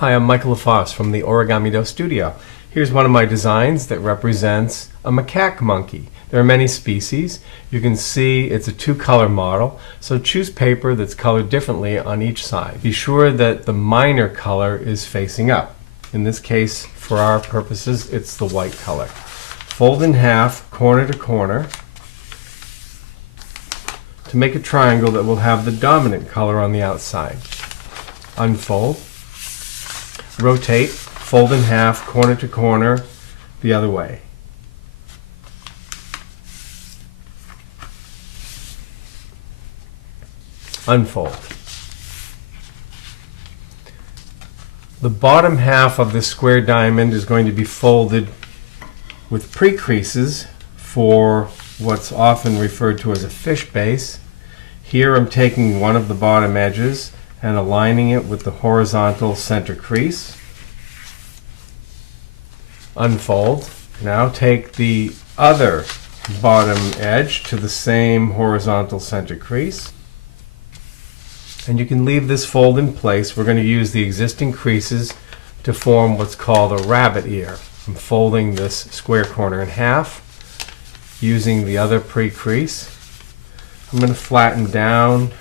Hi, I'm Michael LaFosse from the Origami Do Studio. Here's one of my designs that represents a macaque monkey. There are many species. You can see it's a two-color model, so choose paper that's colored differently on each side. Be sure that the minor color is facing up. In this case, for our purposes, it's the white color. Fold in half, corner to corner, to make a triangle that will have the dominant color on the outside. Unfold. Rotate, fold in half, corner to corner, the other way. Unfold. The bottom half of the square diamond is going to be folded with pre-creases for what's often referred to as a fish base. Here I'm taking one of the bottom edges and aligning it with the horizontal center crease. Unfold. Now take the other bottom edge to the same horizontal center crease. And you can leave this fold in place. We're going to use the existing creases to form what's called a rabbit ear. I'm folding this square corner in half using the other pre-crease. I'm going to flatten down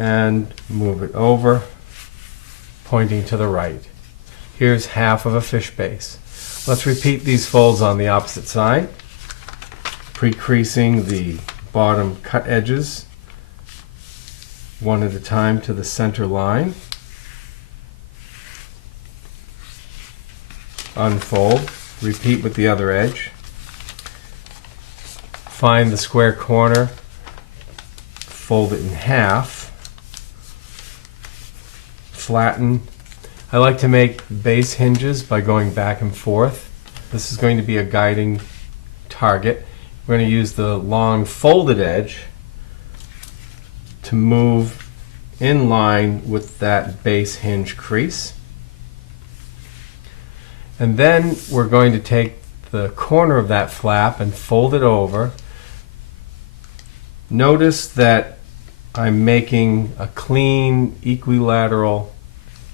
and move it over, pointing to the right. Here's half of a fish base. Let's repeat these folds on the opposite side, pre-creasing the bottom cut edges one at a time to the center line. Unfold, repeat with the other edge. Find the square corner, fold it in half, flatten. I like to make base hinges by going back and forth. This is going to be a guiding target. We're going to use the long folded edge to move in line with that base hinge crease. And then we're going to take the corner of that flap and fold it over. Notice that I'm making a clean, equilateral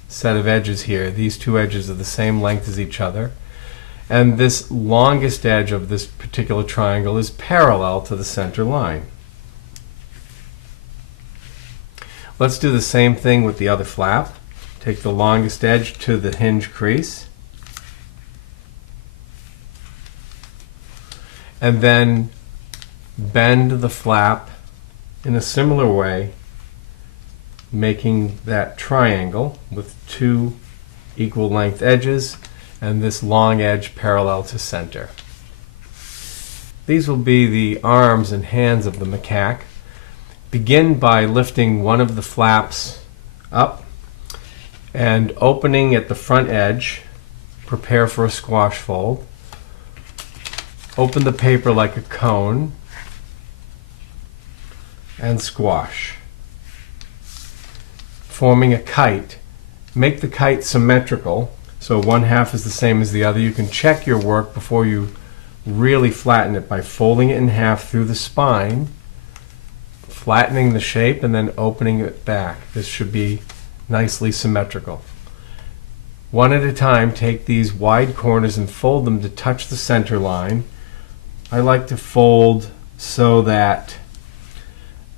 set of edges here. These two edges are the same length as each other. And this longest edge of this particular triangle is parallel to the center line. Let's do the same thing with the other flap. Take the longest edge to the hinge crease. And then bend the flap in a similar way, making that triangle with two equal length edges and this long edge parallel to center. These will be the arms and hands of the macaque. Begin by lifting one of the flaps up and opening at the front edge. Prepare for a squash fold. Open the paper like a cone and squash, forming a kite. Make the kite symmetrical, so one half is the same as the other. You can check your work before you really flatten it by folding it in half through the spine, flattening the shape, and then opening it back. This should be nicely symmetrical. One at a time, take these wide corners and fold them to touch the center line. I like to fold so that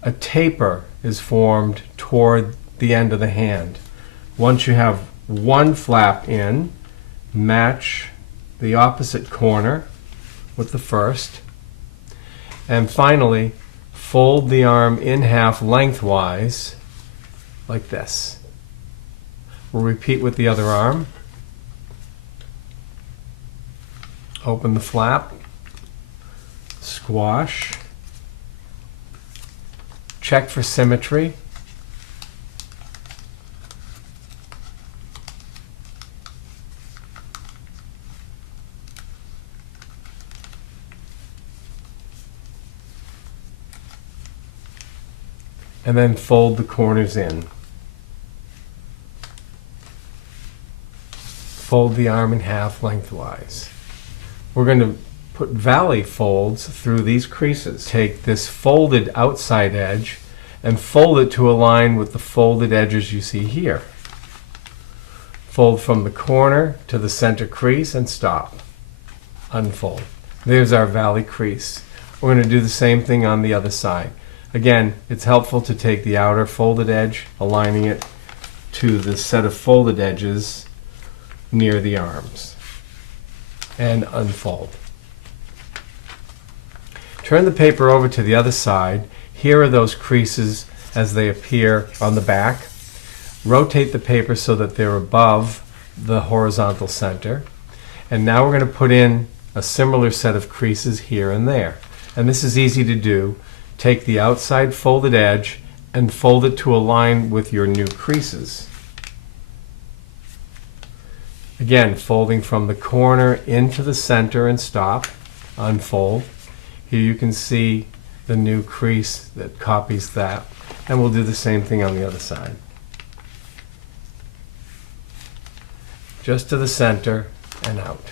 a taper is formed toward the end of the hand. Once you have one flap in, match the opposite corner with the first. And finally, fold the arm in half lengthwise, like this. We'll repeat with the other arm. Open the flap, squash, check for symmetry. And then fold the corners in. Fold the arm in half lengthwise. We're going to put valley folds through these creases. Take this folded outside edge and fold it to align with the folded edges you see here. Fold from the corner to the center crease and stop. Unfold. There's our valley crease. We're going to do the same thing on the other side. Again, it's helpful to take the outer folded edge, aligning it to the set of folded edges near the arms, and unfold. Turn the paper over to the other side. Here are those creases as they appear on the back. Rotate the paper so that they're above the horizontal center. And now we're going to put in a similar set of creases here and there. And this is easy to do. Take the outside folded edge and fold it to align with your new creases. Again, folding from the corner into the center and stop. Unfold. Here you can see the new crease that copies that. And we'll do the same thing on the other side. Just to the center and out.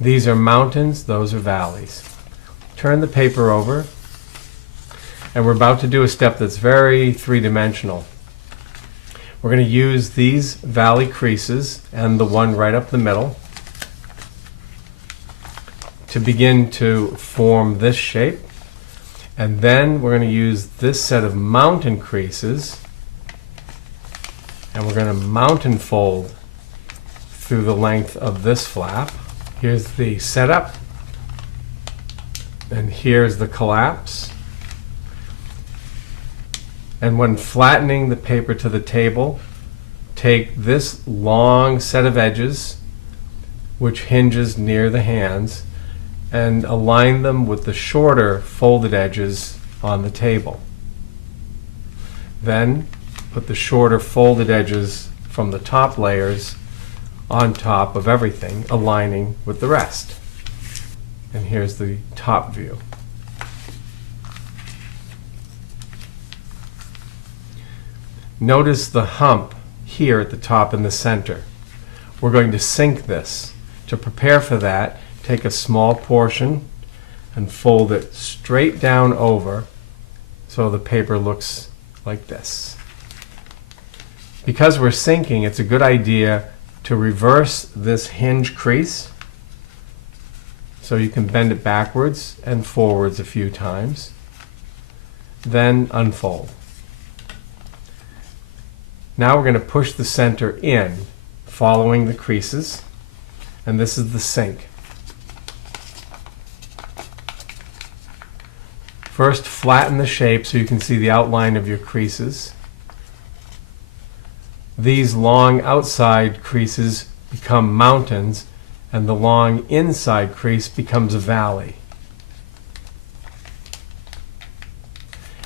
These are mountains, those are valleys. Turn the paper over, and we're about to do a step that's very three-dimensional. We're going to use these valley creases and the one right up the middle to begin to form this shape. And then we're going to use this set of mountain creases, and we're going to mountain fold through the length of this flap. Here's the setup, and here's the collapse. And when flattening the paper to the table, take this long set of edges, which hinges near the hands, and align them with the shorter folded edges on the table. Then put the shorter folded edges from the top layers on top of everything, aligning with the rest. And here's the top view. Notice the hump here at the top in the center. We're going to sink this. To prepare for that, take a small portion and fold it straight down over so the paper looks like this. Because we're sinking, it's a good idea to reverse this hinge crease so you can bend it backwards and forwards a few times. Then unfold. Now we're going to push the center in, following the creases, and this is the sink. First, flatten the shape so you can see the outline of your creases. These long outside creases become mountains, and the long inside crease becomes a valley.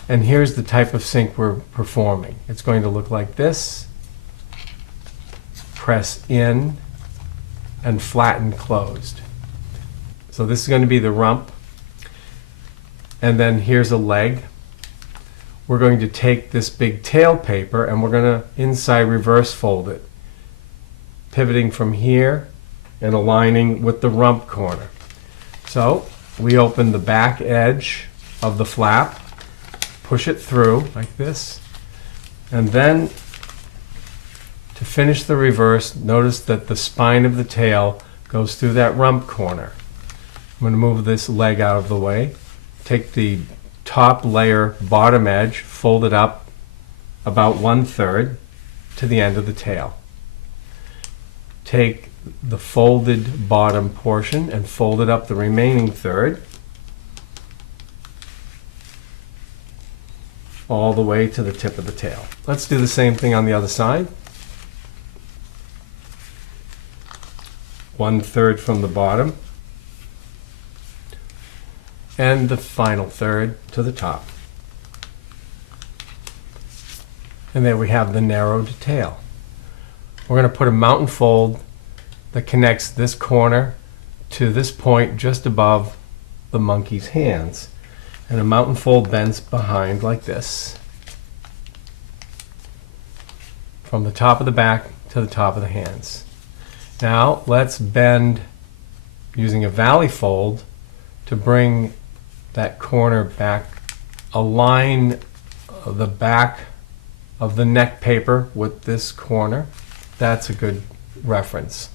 And here's the type of sink we're performing. It's going to look like this. Press in and flatten closed. So this is going to be the rump. And then here's a leg. We're going to take this big tail paper and we're going to inside reverse fold it, pivoting from here and aligning with the rump corner. So we open the back edge of the flap, push it through like this, and then to finish the reverse, notice that the spine of the tail goes through that rump corner. I'm going to move this leg out of the way. Take the top layer bottom edge, fold it up about 1/3 to the end of the tail. Take the folded bottom portion and fold it up the remaining third all the way to the tip of the tail. Let's do the same thing on the other side. 1/3 from the bottom, and the final third to the top. And there we have the narrowed tail. We're going to put a mountain fold that connects this corner to this point just above the monkey's hands. And a mountain fold bends behind like this, from the top of the back to the top of the hands. Now let's bend using a valley fold to bring that corner back, align the back of the neck paper with this corner. That's a good reference.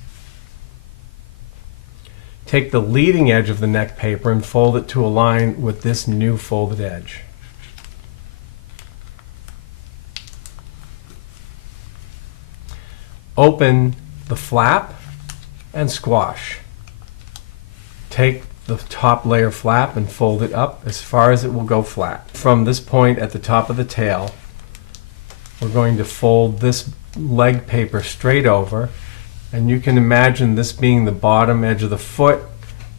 Take the leading edge of the neck paper and fold it to align with this new folded edge. Open the flap and squash. Take the top layer flap and fold it up as far as it will go flat. From this point at the top of the tail, we're going to fold this leg paper straight over, and you can imagine this being the bottom edge of the foot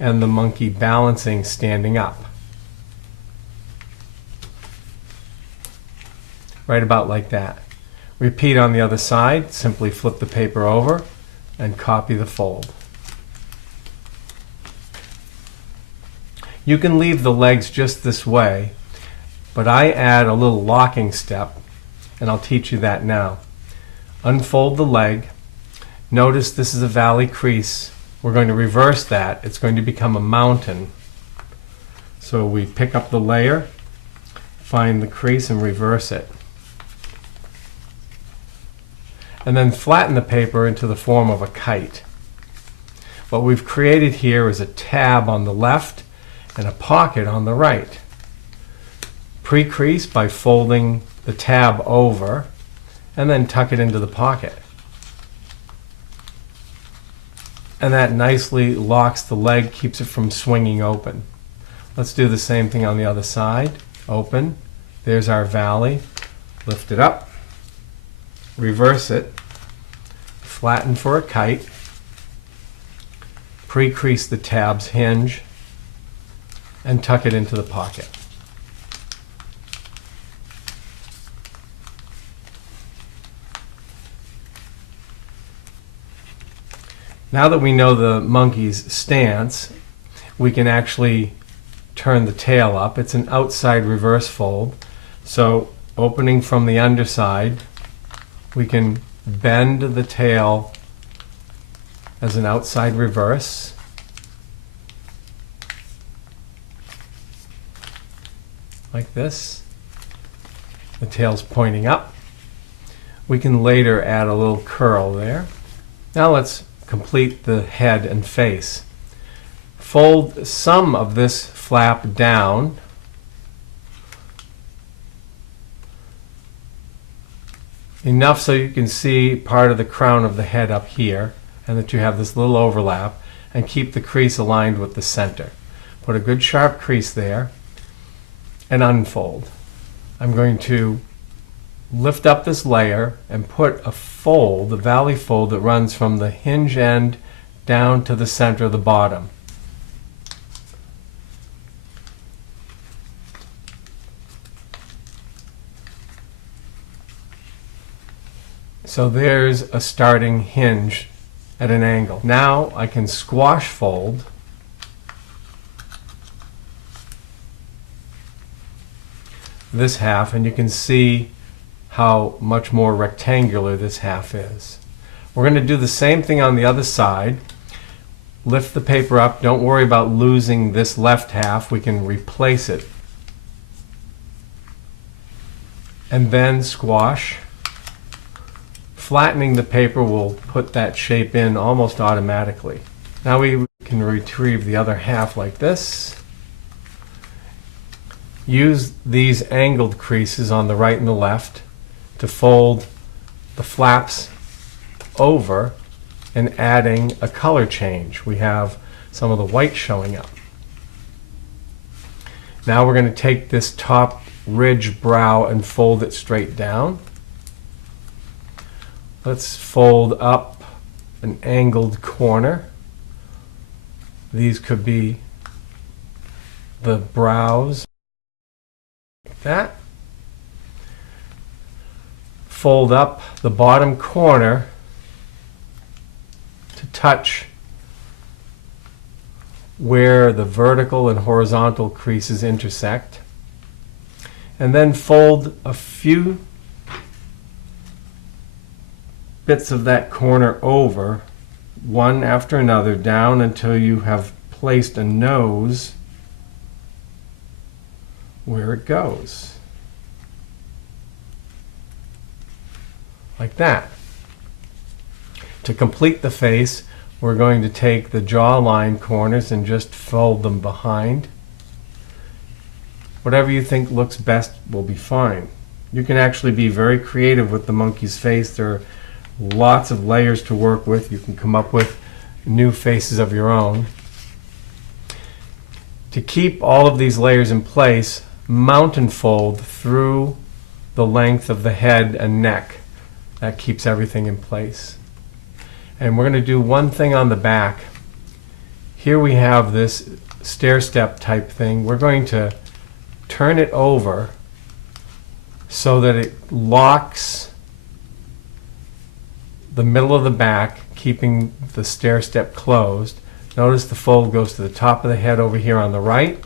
and the monkey balancing standing up. Right about like that. Repeat on the other side. Simply flip the paper over and copy the fold. You can leave the legs just this way, but I add a little locking step, and I'll teach you that now. Unfold the leg. Notice this is a valley crease. We're going to reverse that. It's going to become a mountain. So we pick up the layer, find the crease, and reverse it. And then flatten the paper into the form of a kite. What we've created here is a tab on the left and a pocket on the right. Pre-crease by folding the tab over and then tuck it into the pocket. And that nicely locks the leg, keeps it from swinging open. Let's do the same thing on the other side. Open. There's our valley. Lift it up. Reverse it. Flatten for a kite. Pre-crease the tab's hinge and tuck it into the pocket. Now that we know the monkey's stance, we can actually turn the tail up. It's an outside reverse fold. So opening from the underside, we can bend the tail as an outside reverse. Like this. The tail's pointing up. We can later add a little curl there. Now let's complete the head and face. Fold some of this flap down. Enough so you can see part of the crown of the head up here, and that you have this little overlap, and keep the crease aligned with the center. Put a good sharp crease there and unfold. I'm going to lift up this layer and put a fold, the valley fold, that runs from the hinge end down to the center of the bottom. So there's a starting hinge at an angle. Now I can squash fold this half, and you can see how much more rectangular this half is. We're going to do the same thing on the other side. Lift the paper up. Don't worry about losing this left half. We can replace it. And then squash. Flattening the paper will put that shape in almost automatically. Now we can retrieve the other half like this. Use these angled creases on the right and the left to fold the flaps over and adding a color change. We have some of the white showing up. Now we're going to take this top ridge brow and fold it straight down. Let's fold up an angled corner. These could be the brows. Like that. Fold up the bottom corner to touch where the vertical and horizontal creases intersect. And then fold a few bits of that corner over, one after another, down until you have placed a nose where it goes. like that. To complete the face, we're going to take the jawline corners and just fold them behind. Whatever you think looks best will be fine. You can actually be very creative with the monkey's face. There are lots of layers to work with. You can come up with new faces of your own. To keep all of these layers in place, mountain fold through the length of the head and neck. That keeps everything in place. And we're going to do one thing on the back. Here we have this stair-step type thing. We're going to turn it over so that it locks the middle of the back, keeping the stair-step closed. Notice the fold goes to the top of the head over here on the right.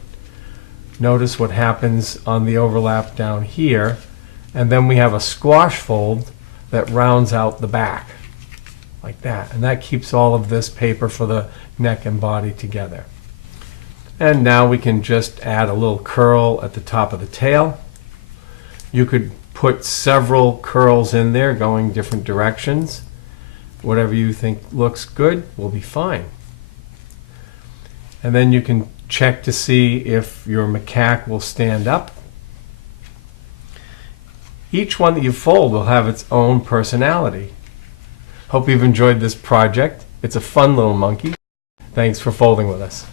Notice what happens on the overlap down here. And then we have a squash fold that rounds out the back, like that. And that keeps all of this paper for the neck and body together. And now we can just add a little curl at the top of the tail. You could put several curls in there going different directions. Whatever you think looks good will be fine. And then you can check to see if your macaque will stand up. Each one that you fold will have its own personality. Hope you've enjoyed this project. It's a fun little monkey. Thanks for folding with us.